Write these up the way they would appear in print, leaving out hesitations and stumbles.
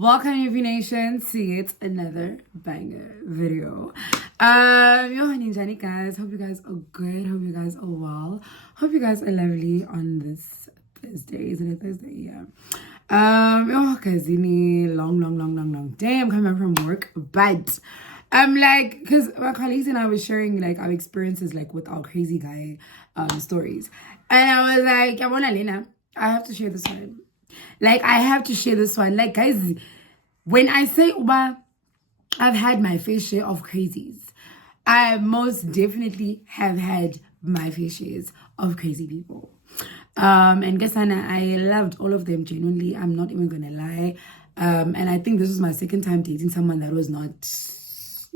Welcome, UV Nation. See it's another banger video. Yo, Ninjani guys. Hope you guys are good. Hope you guys are well. Hope you guys are lovely on this Thursday. Isn't it Thursday? Yeah. Yo, Kazini, long day. I'm coming back from work, but like, because my colleagues and I was sharing like our experiences like with our crazy guy stories, and I was like, I have to share this one. Like, I have to share this one. Like, guys, when I say Uba, I've had my fair share of crazies. I most definitely have had my fair shares of crazy people. And guess Anna, I loved all of them genuinely. I'm not even gonna lie. And I think this was my second time dating someone that was not so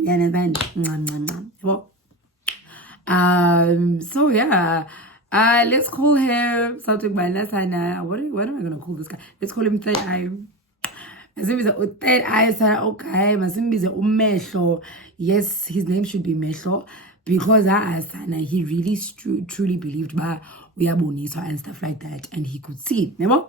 yeah. Let's call him something by Nasana. What am I gonna call this guy? Let's call him Third Eye. Third Eye, okay. Umehlo. Yes, his name should be Mehlo because he really truly believed uyaboniswa and stuff like that, and he could see. Never.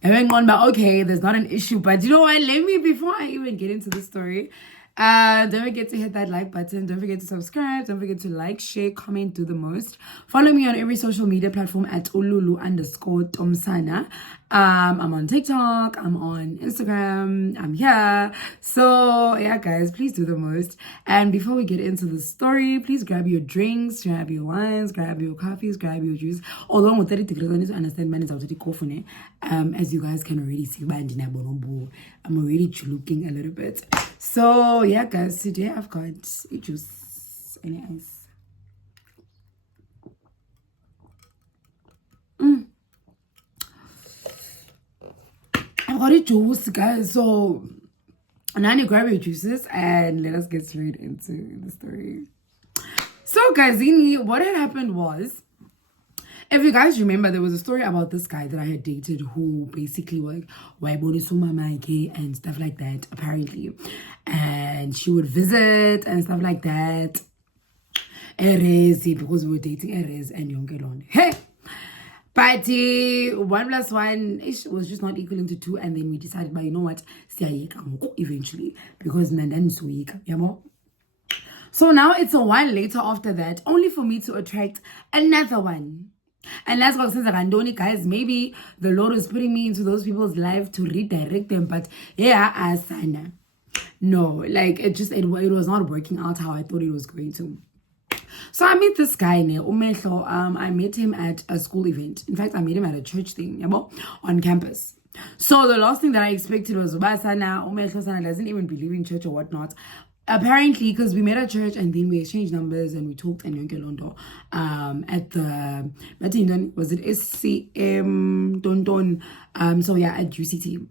And went on, but okay, there's not an issue. But you know what? Let me, before I even get into the story, don't forget to hit that like button. Don't forget to subscribe. Don't forget to like, share, comment, do the most. Follow me on every social media platform at ululu_tomsana. I'm on TikTok. I'm on Instagram. I'm here. So yeah, guys, please do the most. And before we get into the story, please grab your drinks, grab your wines, grab your coffees, grab your juice. Although I'm 30 degrees, I need to understand man is out of coffee. As you guys can already see, I'm already looking a little bit. So yeah, guys, today I've got a juice and ice. I've got a juice, guys. So now you grab your juices and let us get straight into the story. So, guys, what had happened was, if you guys remember, there was a story about this guy that I had dated who basically was and stuff like that, apparently. And she would visit and stuff like that. Because we were dating Erez and Yonkelon. Hey! But 1 + 1 was just not equaling to 2. And then we decided, but you know what? Eventually. Because Nandan is weak. So now it's a while later after that, only for me to attract another one. And that's what since Randoni, guys, maybe the Lord is putting me into those people's life to redirect them. But yeah, Asana. No, like it was not working out how I thought it was going to. So I met this guy, Umehlo. I met him at a school event. In fact, I met him at a church thing, on campus. So the last thing that I expected was Umehlo Sana doesn't even believe in church or whatnot. Apparently, because we met at church and then we exchanged numbers and we talked and Yonkelondo at the was it SCM Tonton? So yeah, at UCT.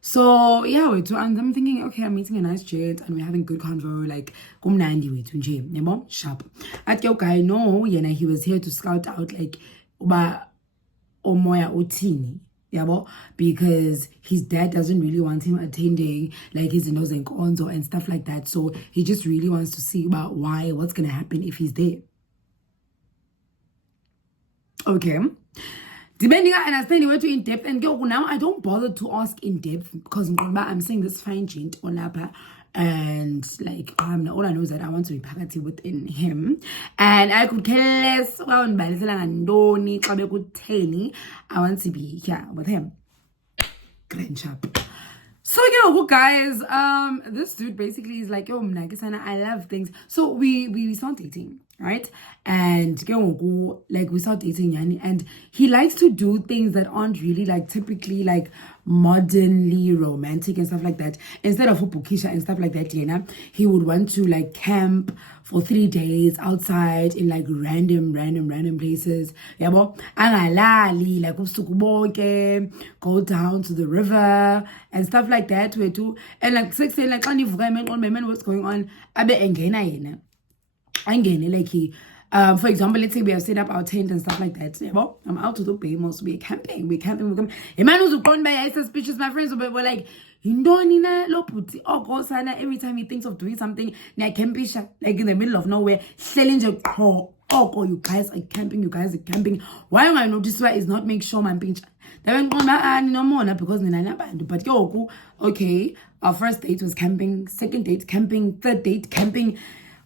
So yeah, and I'm thinking, okay, I'm meeting a nice jet and we're having good convo, like kumnandi wethu nje, sharp. At okay, no, he was here to scout out like uba omoya uthini. Because his dad doesn't really want him attending like his nose and konzo and stuff like that. So he just really wants to see about what's gonna happen if he's there. Okay. Depending, I understand you went to in depth and go now. I don't bother to ask in depth because I'm saying this fine gent on Lapa. And like all I know is that I want to be party within him, and I could care less. I want to be here with him. Grand sharp. So guys, this dude basically is like, I love things. So we start dating, right? And like we start dating, and he likes to do things that aren't really like typically like modernly romantic and stuff like that. Instead of Bukisha and stuff like that, he would want to like camp for 3 days outside in like random places. Angalali, like go down to the river and stuff like that. And like 16, like what's going on? Like he for example, let's say we have set up our tent and stuff like that. I'm out to the Bamos, we're camping. A man who's gone by suspicious, my friends were like, every time he thinks of doing something, like in the middle of nowhere, you guys are camping. Why am I notice why is not make sure man pinch? Then no more because but okay, our first date was camping, second date camping, third date camping.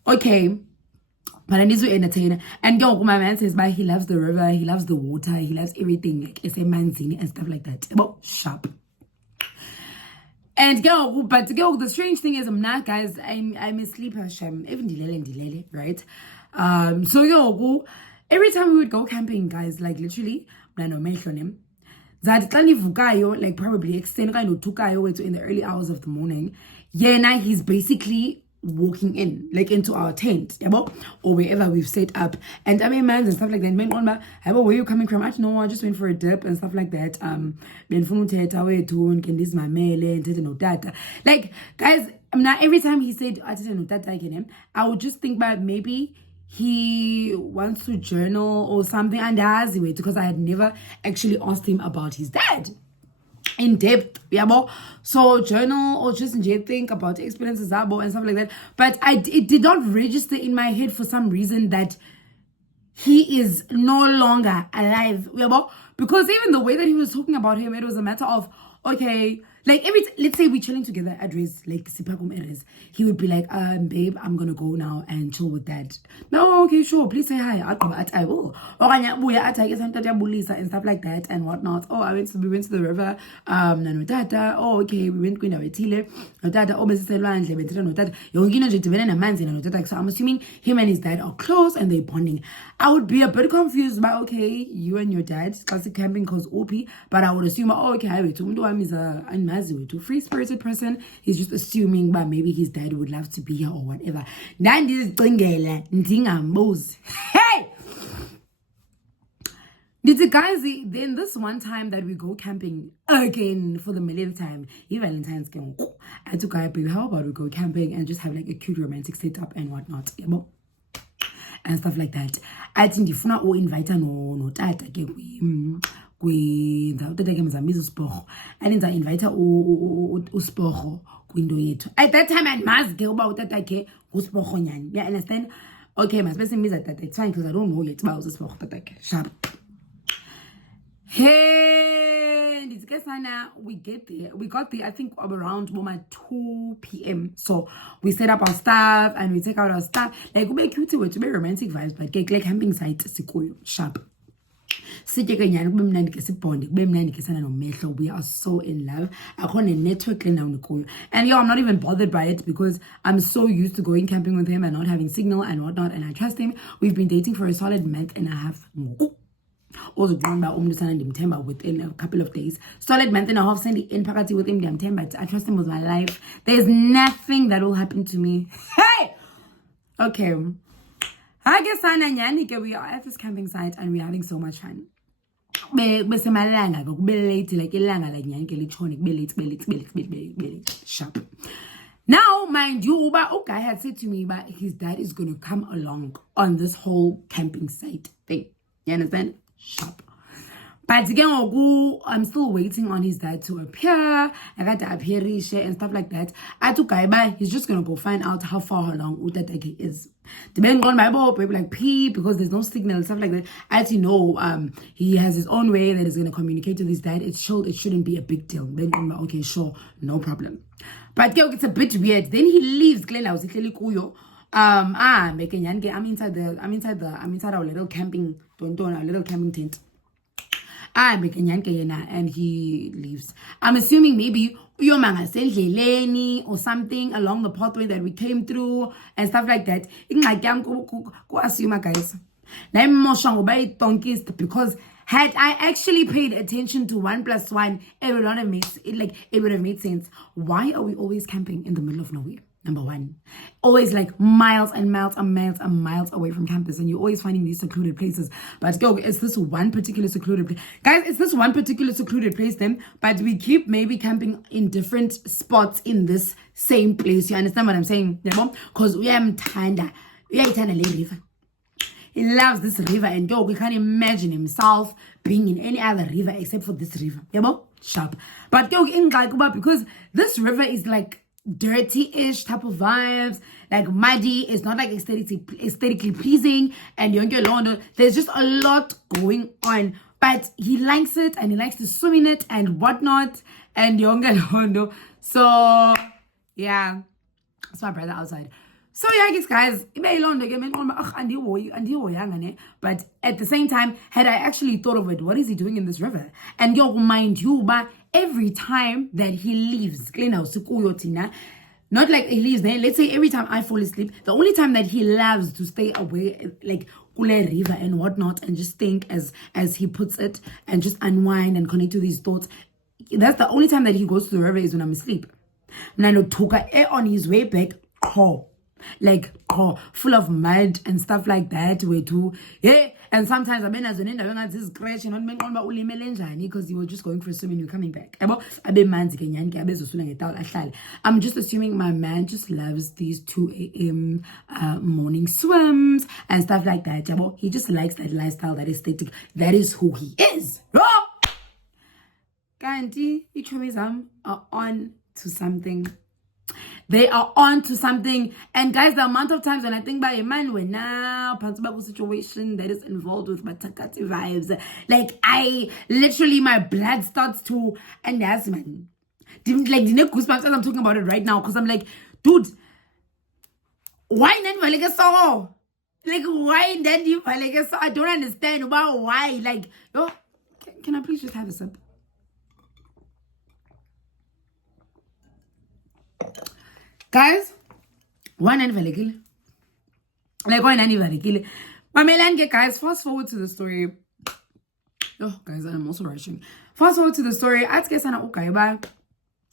Okay. But I need to entertain. And my man says, but he loves the river, he loves the water, he loves everything, like it's a manzini and stuff like that. Well, sharp. And the strange thing is, I'm not, guys, I'm a sleeper, even dilele, right? So every time we would go camping, guys, like literally, like probably extend in the early hours of the morning. Yeah, now he's basically walking in, like into our tent, or wherever we've set up. And I mean, man, and stuff like that. Where are you coming from? I don't know, I just went for a dip and stuff like that. Like, guys, now every time he said I would just think about maybe he wants to journal or something, and because I had never actually asked him about his dad in depth, so journal or just think about experiences and stuff like that. But it did not register in my head for some reason that he is no longer alive, because even the way that he was talking about him, it was a matter of, okay, like let's say we're chilling together at Riz, like Sipakum Erez, he would be like, babe, I'm gonna go now and chill with dad. No, okay, sure, please say hi. I will. And stuff like that and whatnot. Oh, we went to the river. Oh, okay, we went so I'm assuming him and his dad are close and they're bonding. I would be a bit confused about, okay, you and your dad, classic camping cause OP, but I would assume, oh, okay, is a free-spirited person. He's just assuming that maybe his dad would love to be here or whatever. Hey! Guys, then this one time that we go camping again for the millionth time, Valentine's Day, I took a baby, how about we go camping and just have like a cute romantic setup and whatnot, and stuff like that. I think if not, we invite no tata utata ke mzamisa uSipho and invite uSipho kwindo yethu. At that time andimazi ke uba utata ke uSipho nyani. You understand? Okay, masibe simbiza tata. It's fine because I don't know yet uba uSipho tata ke. Sharp. Hey, we get there. We got there, I think, around 2 p.m. So we set up our stuff and we take out our stuff. Like, we be cute to be romantic vibes, but like camping site, sharp. We are so in love. I call a network and I'm not even bothered by it because I'm so used to going camping with him and not having signal and whatnot, and I trust him. We've been dating for a solid month and a half. Also drawn by within a couple of days. Solid month and a half sending in Pakati with him, but I trust him with my life. There's nothing that will happen to me. Hey! Okay. I guess we are at this camping site and we're having so much fun. Sharp. Now, mind you, Uba had said to me that his dad is going to come along on this whole camping site thing. You understand? Sharp. But again, I'm still waiting on his dad to appear. I got to appear and stuff like that. I took Kaiba. He's just gonna go find out how far along Utatake is. Depending on my ball, people like P because there's no signal and stuff like that. As you know, he has his own way that he's gonna communicate with his dad. It shouldn't be a big deal. Then okay, sure, no problem. But it's a bit weird. Then he leaves. I'm inside our little camping tent. And he leaves. I'm assuming maybe or something along the pathway that we came through and stuff like that. Guys, because had I actually paid attention to 1 + 1, it would have made sense. Why are we always camping in the middle of nowhere? Number one, always like miles and miles and miles and miles away from campus, and you're always finding these secluded places. But it's this one particular secluded place, guys. It's this one particular secluded place, then. But we keep maybe camping in different spots in this same place. You understand what I'm saying? Because we are Tanda river. He loves this river, and we can't imagine himself being in any other river except for this river. Sharp. But because this river is like dirty-ish type of vibes, like muddy. It's not like aesthetically pleasing, and there's just a lot going on But he likes it and he likes to swim in it and whatnot. And Yonga Londo. So, yeah. It's my brother outside. So yeah, guys, but at the same time, had I actually thought of it, what is he doing in this river? And yo, mind you, but every time that he leaves, not like he leaves there, let's say every time I fall asleep, the only time that he loves to stay away, like Kule River and whatnot, and just think as he puts it, and just unwind and connect to these thoughts. That's the only time that he goes to the river is when I'm asleep. Nano Toka on his way back, full of mud and stuff like that. Way too, yeah. And sometimes this scratch because he was just going for a swim and you're coming back. I'm just assuming my man just loves these 2 a.m. Morning swims and stuff like that. He just likes that lifestyle, that aesthetic. That is who he is. Kanti, ichomizam are on to something. They are on to something. And guys, the amount of times when I think about a man when now Pantubabu situation that is involved with Matakati vibes, like I literally my blood starts to, and that's man. Like the next goosebumps as I'm talking about it right now, because I'm like, dude, why not so? Like why then you so? I don't understand about why. Like, yo, can I please just have a sip? Guys, one and valekile. Like one and valekile. Mamelange, guys, fast forward to the story. Oh, guys, I'm also rushing. Fast forward to the story. At kesana okay, bye.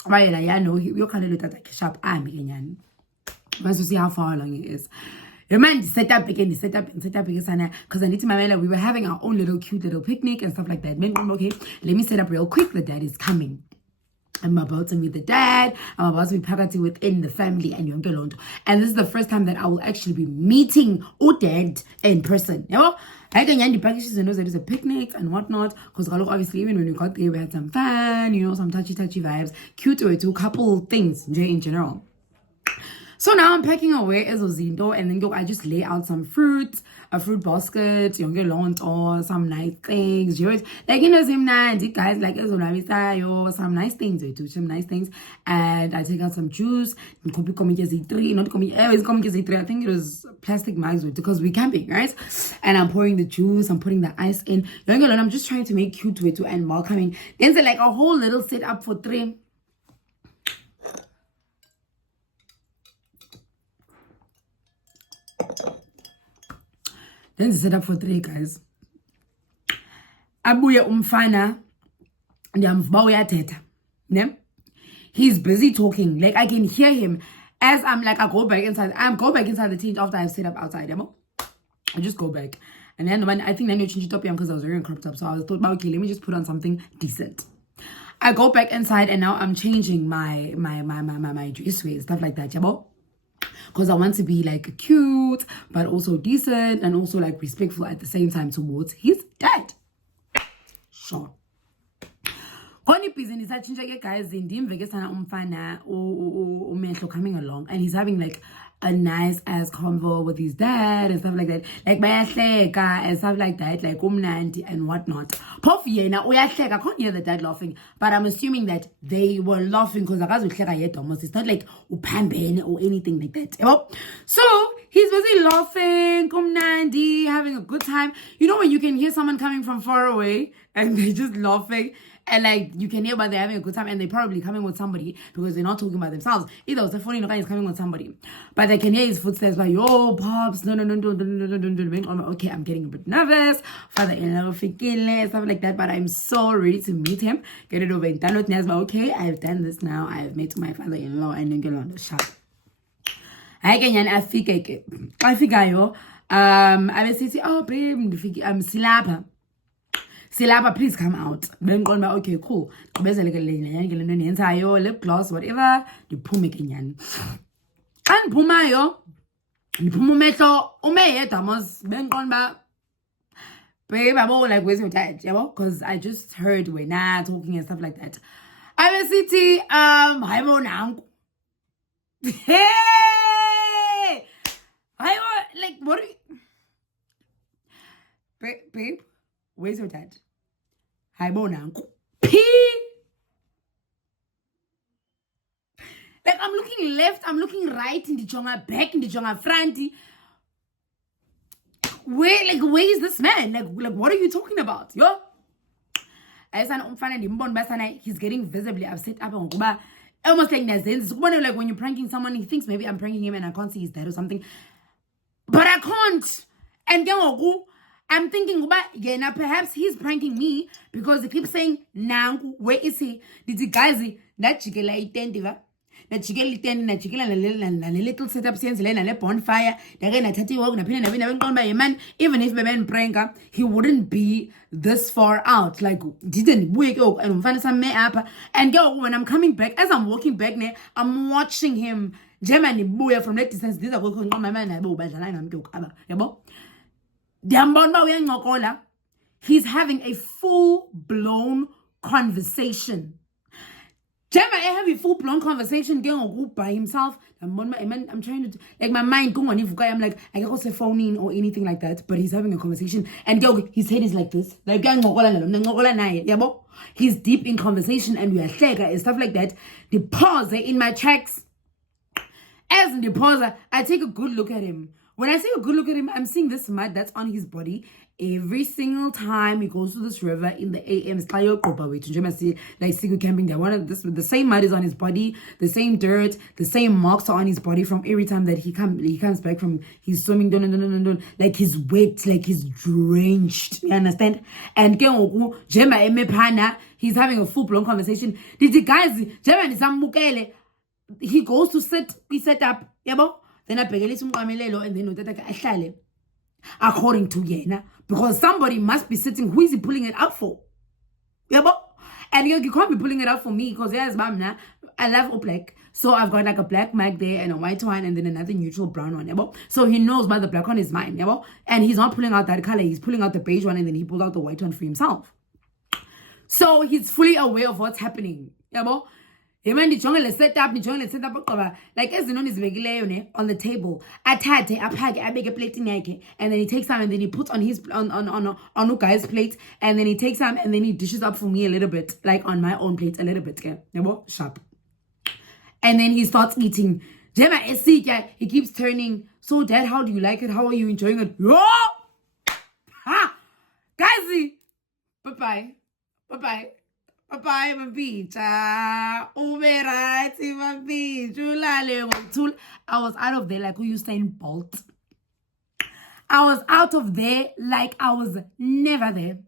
Yeah, no, you can't look at like sharp arm again. Once you see how far along it is. Remind set up again, set up again, because I need to my we were having our own little cute little picnic and stuff like that. Okay, let me set up real quick. The dad is coming. I'm about to meet the dad. I'm about to be party within the family and Yonke Londo. And this is the first time that I will actually be meeting dad in person. You know? I can the packages and knows that it's a picnic and whatnot. Because obviously even when we got there we had some fun, you know, some touchy vibes. Cute way to couple things in general. So now I'm packing away as Ozindo, and then I just lay out some fruit, a fruit basket, or some nice things. Like, you know, guys, like some nice things, some nice things. And I take out some juice, I think it was plastic mugs because we're camping, right? And I'm pouring the juice, I'm putting the ice in. I'm just trying to make cute way to and welcoming. Then there's like a whole little setup for 3. Then set up for 3, guys. Abuya umfana ne? He's busy talking. Like I can hear him as I'm like I go back inside. Go back inside the tent after I've set up outside. I just go back. And then when I think then you change it up because I was wearing crop top. So I thought, okay, let me just put on something decent. I go back inside and now I'm changing my dress wear, stuff like that, because I want to be like cute, but also decent and also like respectful at the same time towards his dad. Sure. Koni business guys in umfana coming along, and he's having like a nice ass convo with his dad and stuff like that. Like bayahleka and stuff like that, like umnandi and whatnot. Pofiena uyahleka, I can't hear the dad laughing, but I'm assuming that they were laughing because it's not like upambene or anything like that. So he's busy laughing, kumnandi, having a good time. You know when you can hear someone coming from far away and they're just laughing. And like you can hear but they're having a good time, and they're probably coming with somebody because they're not talking about themselves. Either it's a funny guy is coming with somebody, but I can hear his footsteps like, "Yo, pops, no. Okay, I'm getting a bit nervous. Father-in-law, stuff like that. But I'm so ready to meet him. Get it over in okay, I've done this now. I've met my father-in-law and then get on the shop. I figure yo. I was saying, oh babe, silapa. Silapa, please come out. Okay, cool. Lip gloss, whatever. The pumikinyan. And pumayo. The pumeto. Damos. Babe, I'm all like, where's your dad? Because I just heard we're not talking and stuff like that. I'm a city. I'm on now. Hey! Like, what are you? Babe, where's your dad? hayibo nanku P. Like I'm looking left, I'm looking right, ndijonga back, ndijonga front. Where is this man? Like what are you talking about? Yo. He's getting visibly upset almost like like when you're pranking someone, he thinks maybe I'm pranking him and I can't see his dad or something. But I can't. And I'm thinking perhaps he's pranking me because he keeps saying, Nangu, where is he? Did the guys that chikela little setup sense le bonfire even if the man pranker, he wouldn't be this far out. Like didn't wake up and find some up and go when I'm coming back, as I'm walking back there, I'm watching him Germany boy from that distance. These are working on my man. He's having a full-blown conversation. I have a full-blown conversation by himself. I'm trying to, like, my mind going on. I'm like, I can't say phone in or anything like that, but he's having a conversation. And his head is like this. Like, he's deep in conversation and we are shaker and stuff like that. The pause in my tracks. As in the pause, I take a good look at him. When I take a good look at him, I'm seeing this mud that's on his body. Every single time he goes to this river in the AM, like camping there. The same mud is on his body, the same dirt, the same marks are on his body from every time that he comes back from his swimming. Like he's wet, like he's drenched. You understand? And he's having a full-blown conversation. The guys, he goes to sit, we set up, then I pay and then according to Yena, because somebody must be sitting. Who is he pulling it out for? And you can't be pulling it out for me because yes, ma'am, I love all black. So I've got like a black mic there and a white one and then another neutral brown one. So he knows why the black one is mine. And he's not pulling out that color. He's pulling out the beige one and then he pulled out the white one for himself. So he's fully aware of what's happening. Like as on the table, I beg a plate and then he takes some and then he puts on his on guy's plate and then he takes some and then he dishes up for me a little bit, like on my own plate a little bit, sharp. And then he starts eating. He keeps turning. So Dad, how do you like it? How are you enjoying it? Guys, bye bye. Bye, mabija. Uberati, mabija. I was out of there like Usain Bolt. I was out of there like I was never there.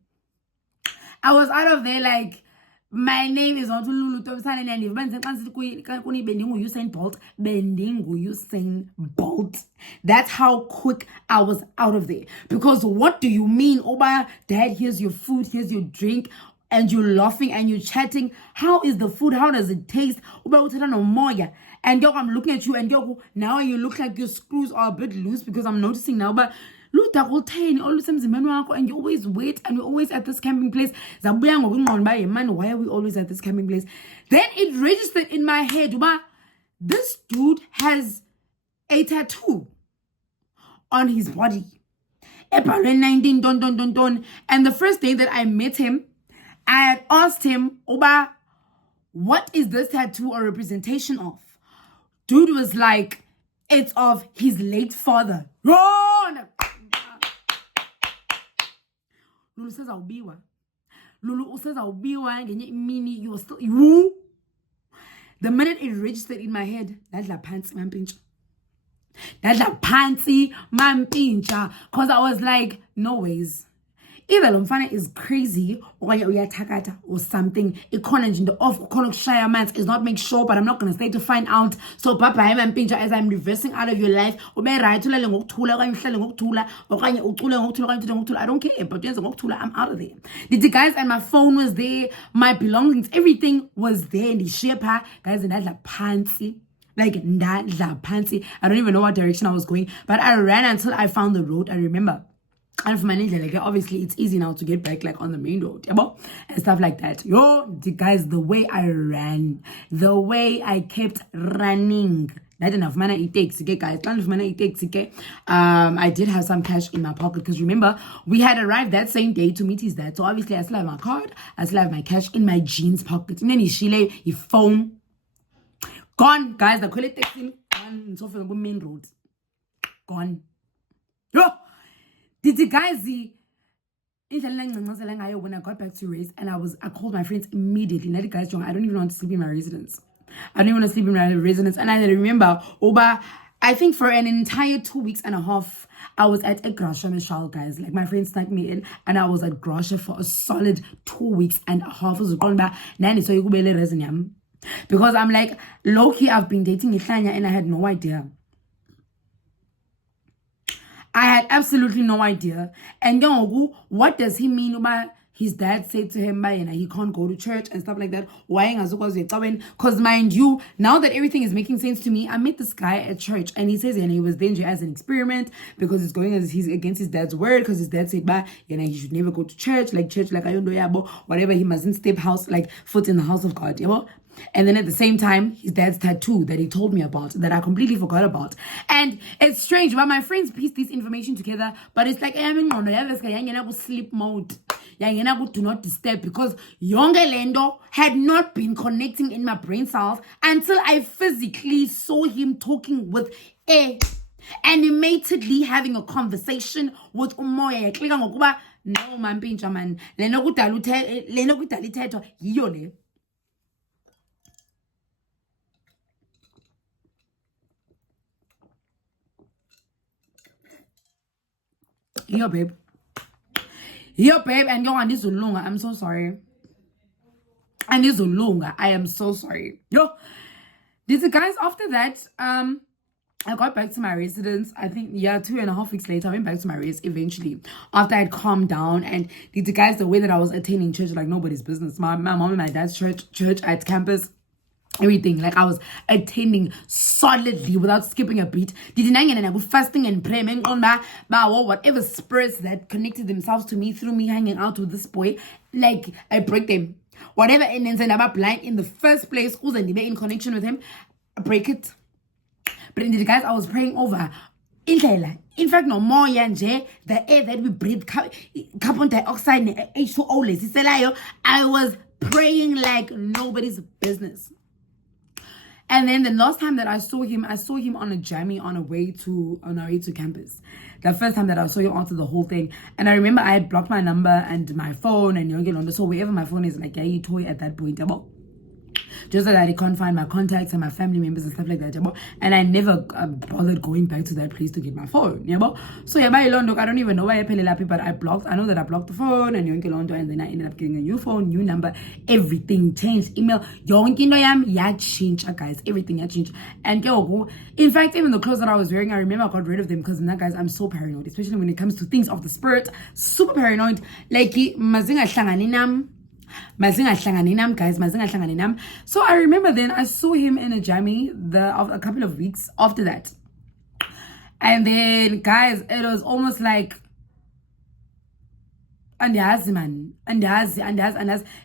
I was out of there like my name is not Lulu Thompson and if Usain Bolt, Usain Bolt. That's how quick I was out of there. Because what do you mean, Oba? Dad, here's your food, here's your drink. And you're laughing and you're chatting. How is the food? How does it taste? And I'm looking at you and now you look like your screws are a bit loose because I'm noticing now. But look, that whole time, all the time, and you always wait and we're always at this camping place. Man, why are we always at this camping place? Then it registered in my head, this dude has a tattoo on his body. And the first day that I met him, I had asked him, Oba, what is this tattoo a representation of? Dude was like, it's of his late father. Lulu says, Lulu says, you are still, you. The minute it registered in my head, that's la pants, man, pinch. That's la pantsy, man, pincha. Because I was like, no ways. Either Lomfana is crazy or takata or something. Is not make sure, but I'm not gonna stay to find out. So Papa and Pinja, as I'm reversing out of your life, I don't care, but I'm out of there. The guys and my phone was there, my belongings, everything was there in the shape, guys, and that's like pantsy. Like that pantsy. I don't even know what direction I was going, but I ran until I found the road. I remember. And for my ninja, like obviously it's easy now to get back like on the main road, and stuff like that. The guys, the way I ran, the way I kept running, that enough mana it takes, okay, guys. I did have some cash in my pocket because remember, we had arrived that same day to meet his dad. So obviously, I still have my card, I still have my cash in my jeans pocket. And then his phone gone, guys. The quality taxi gone. So for the main road, gone. Yo, did the guys see? When I got back to race and I called my friends immediately. Now the guys, I don't even want to sleep in my residence. I don't even want to sleep in my residence. And I remember, I think for an entire 2.5 weeks, I was at a Grasha Michelle, guys. Like my friends snuck me in and I was at Grasha for a solid 2.5 weeks. Was going back. So you could because I'm like, low-key, I've been dating Ihlanya and I had no idea. I had absolutely no idea. And what does he mean about his dad said to him, he can't go to church and stuff like that? Why? Because mind you, now that everything is making sense to me, I met this guy at church and he says he was there as an experiment because it's going as he's against his dad's word because his dad said he should never go to church like whatever, he mustn't step foot in the house of God. And then at the same time, his dad's tattoo that he told me about that I completely forgot about. And it's strange, but my friends pieced this information together. But it's like, I'm in sleep mode. Do not disturb because Yonge Lendo had not been connecting in my brain cells until I physically saw him talking with animatedly having a conversation with Umoya. No, man, pincha man. Leno kudalithetho yiyo le. Yo, babe. And and this Zulunga. I'm so sorry. And this Zulunga. I am so sorry. Yo, these guys. After that, I got back to my residence. I think 2.5 weeks later, I went back to my race eventually. After I had calmed down, and the guys, the way that I was attending church like nobody's business. My mom and my dad's church at campus. Everything, like I was attending solidly without skipping a beat. Did I go fasting and praying on whatever spirits that connected themselves to me through me hanging out with this boy, like I break them. Whatever and then I'm blind in the first place, who's in connection with him, I break it. But in the guys, I was praying over. In fact, no more the air that we breathe, carbon dioxide, H2O, I was praying like nobody's business. And then the last time that I saw him on a jammy on our way to campus. The first time that I saw him after the whole thing. And I remember I had blocked my number and my phone and so wherever my phone is, like you toy at that point. Just so that I can't find my contacts and my family members and stuff like that. And I never bothered going back to that place to get my phone. So I don't even know why I pay but I know that I blocked the phone and then I ended up getting a new phone, new number, everything changed, email, changed, guys, everything changed. And in fact, even the clothes that I was wearing, I remember I got rid of them because now, guys, I'm so paranoid, especially when it comes to things of the spirit, super paranoid. Like guys. So I remember then I saw him in a jammy a couple of weeks after that. And then, guys, it was almost like it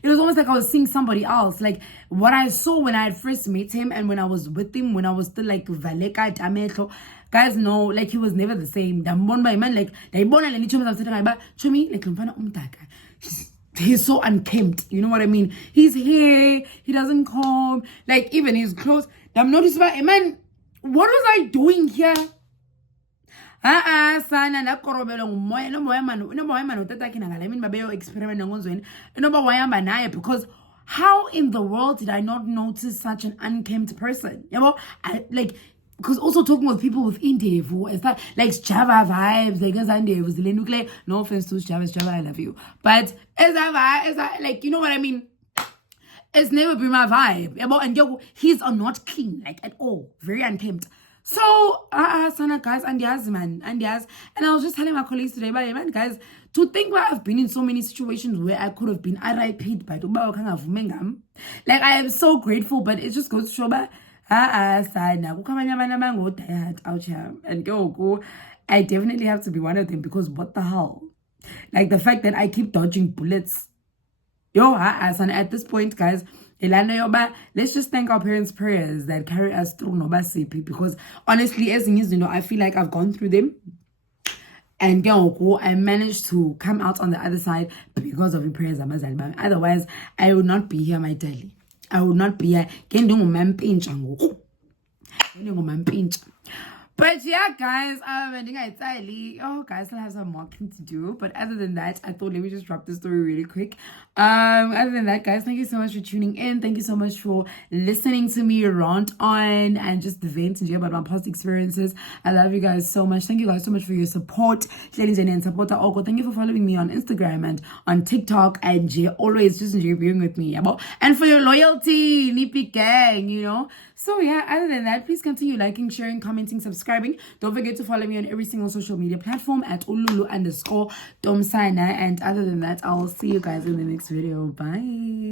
was almost like I was seeing somebody else. Like what I saw when I had first met him and when I was with him, when I was still like Valeka Dametlo, guys, no, like he was never the same. He's so unkempt, you know what I mean? His hair, he doesn't comb, like even his clothes. I'm noticing, man, what was I doing here? Sana na korobelo ngumoya no moya man utata kinangala mina babeyo experiment ngozweni enoba wayamba naye because how in the world did I not notice such an unkempt person? Because also talking with people with Indevu, it's like Java vibes, like as Indevu was the nuclear. No offense to Java, I love you, but as I like, you know what I mean? It's never been my vibe. And he's not clean, like at all, very unkempt. So, sana guys, and I was just telling my colleagues today, but man, guys, to think where I've been in so many situations where I could have been RIP'd by Mengam. Like I am so grateful, but it just goes to show that sana out here and go. I definitely have to be one of them because what the hell? Like the fact that I keep dodging bullets. Sana at this point, guys. Let's just thank our parents' prayers that carry us through Nobasipi, because honestly, as in you know, I feel like I've gone through them. And I managed to come out on the other side because of the prayers of my. Otherwise, I would not be here, my daily. I would not be here. But yeah, guys, I think guys still have some marking to do. But other than that, I thought let me just drop the story really quick. Other than that, guys, thank you so much for tuning in. Thank you so much for listening to me rant on and just vent and about my past experiences. I love you guys so much. Thank you guys so much for your support. Thank you for following me on Instagram and on TikTok and always just being with me. And for your loyalty, Nippy Gang, you know. So yeah, other than that, please continue liking, sharing, commenting, subscribing. Don't forget to follow me on every single social media platform at ululu_domsana. And other than that, I'll see you guys in the next video. Bye.